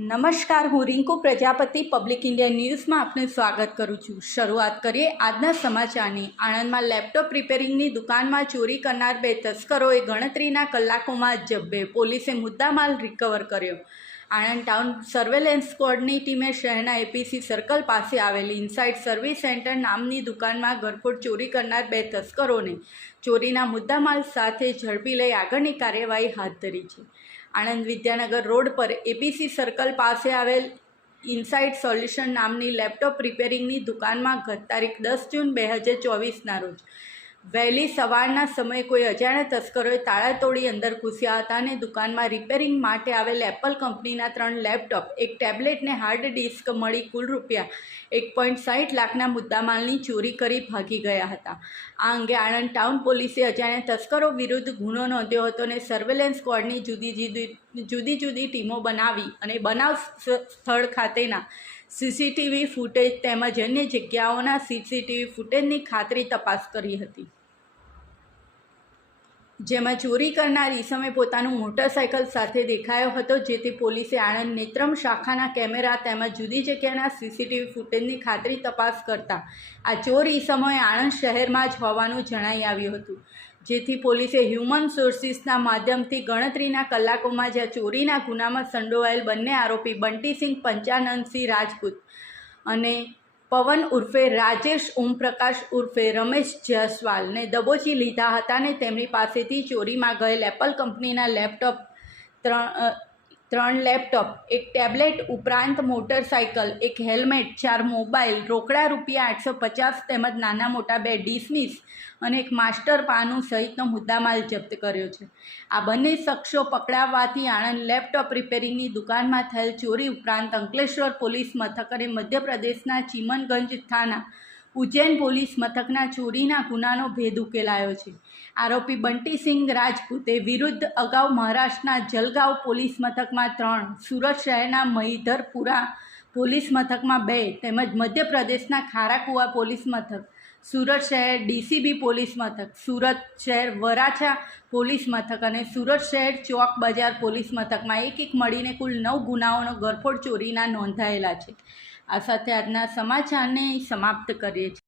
નમસ્કાર, હું Rinku Prajapati public India ન્યૂઝમાં આપનું સ્વાગત કરું છું। શરૂઆત કરીએ આજના સમાચારની। આણંદમાં લેપટોપ રિપેરિંગની દુકાનમાં ચોરી કરનાર બે તસ્કરોએ ગણતરીના કલાકોમાં ઝડપે પોલીસે મુદ્દામાલ રિકવર કર્યો। આણંદ ટાઉન સર્વેલન્સ સ્ક્વોડની ટીમે શહેરના એપીસી સર્કલ પાસે આવેલી ઇનસાઇડ સર્વિસ સેન્ટર નામની દુકાનમાં ગરફોડ ચોરી કરનાર બે તસ્કરોને ચોરીના મુદ્દામાલ સાથે ઝડપી લઈ આગળની કાર્યવાહી હાથ ધરી છે। આણંદ વિદ્યાનગર રોડ પર એપીસી સર્કલ પાસે આવેલ ઇનસાઇડ સોલ્યુશન નામની લેપટોપ રિપેરિંગની દુકાનમાં ગત તારીખ 10 જૂન 2024ના રોજ વહેલી સવારના સમયે કોઈ અજાણ્યા તસ્કરોએ તાળા તોડી અંદર ઘૂસ્યા હતા અને દુકાનમાં રિપેરિંગ માટે આવેલ એપલ કંપનીના 3 લેપટોપ, એક ટેબ્લેટ ને હાર્ડ ડિસ્ક મળી કુલ રૂપિયા 1.60 લાખના મુદ્દામાલની ચોરી કરી ભાગી ગયા હતા। આ અંગે આણંદ ટાઉન પોલીસે અજાણ્યા તસ્કરો વિરુદ્ધ ગુનો નોંધ્યો હતો અને સર્વેલન્સ સ્ક્વોડની જુદી જુદી ટીમો બનાવી અને બનાવ સ્થળ ખાતેના સીસીટીવી ફૂટેજ તેમજ અન્ય જગ્યાઓના સીસીટીવી ફૂટેજની ખાતરી તપાસ કરી હતી, જેમાં ચોરી કરનાર ઈસમે પોતાનું મોટરસાઇકલ સાથે દેખાયો હતો, જેથી પોલીસે આણંદ નેત્રમ શાખાના કેમેરા તેમજ જુદી જગ્યાના સીસીટીવી ફૂટેજની ખાતરી તપાસ કરતા આ ચોર ઈસમોએ આણંદ શહેરમાં જ હોવાનું જણાઈ આવ્યું હતું, જેથી પોલીસે હ્યુમન સોર્સિસના માધ્યમથી ગણતરીના કલાકોમાં જ્યાં ચોરીના ગુનામાં સંડોવાયેલ બંને આરોપી બંટીસિંહ પંચાનંદસિંહ રાજપૂત અને પવન ઉર્ફે રાજેશ ઓમપ્રકાશ ઉર્ફે રમેશ જયસ્વાલને દબોચી લીધા હતા અને તેમની પાસેથી ચોરીમાં ગયેલ એપલ કંપનીના લેપટોપ, 3 લેપટોપ, એક ટેબ્લેટ ઉપરાંત મોટરસાઇકલ, એક હેલ્મેટ, 4 મોબાઈલ, રોકડા રૂપિયા 850 તેમજ નાના મોટા 2 ડિસ્મિસ અને એક માસ્ટર પાનું સહિતનો મુદ્દામાલ જપ્ત કર્યો છે। આ બંને શખ્સો પકડાવાથી આણંદ લેપટોપ રિપેરિંગની દુકાનમાં થયેલ ચોરી ઉપરાંત અંકલેશ્વર પોલીસ મથક અને મધ્યપ્રદેશના ચીમનગંજ થાના, ઉજ્જૈન પોલીસ મથકના ચોરીના ગુનાનો ભેદ ઉકેલાયો છે। આરોપી બંટીસિંહ રાજપૂતે વિરુદ્ધ અગાઉ મહારાષ્ટ્રના જલગાંવ પોલીસ મથકમાં 3, સુરત શહેરના મહિધરપુરા પોલીસ મથકમાં 2 તેમજ મધ્યપ્રદેશના ખારાકુવા પોલીસ મથક, સુરત શહેર ડીસીબી પોલીસ મથક, સુરત શહેર વરાછા પોલીસ મથક અને સુરત શહેર ચોક બજાર પોલીસ મથકમાં એક મળીને કુલ 9 ગુનાઓનો ગરફોડ ચોરીના નોંધાયેલા છે। આ સાથે આજના સમાચારને સમાપ્ત કરીએ છીએ।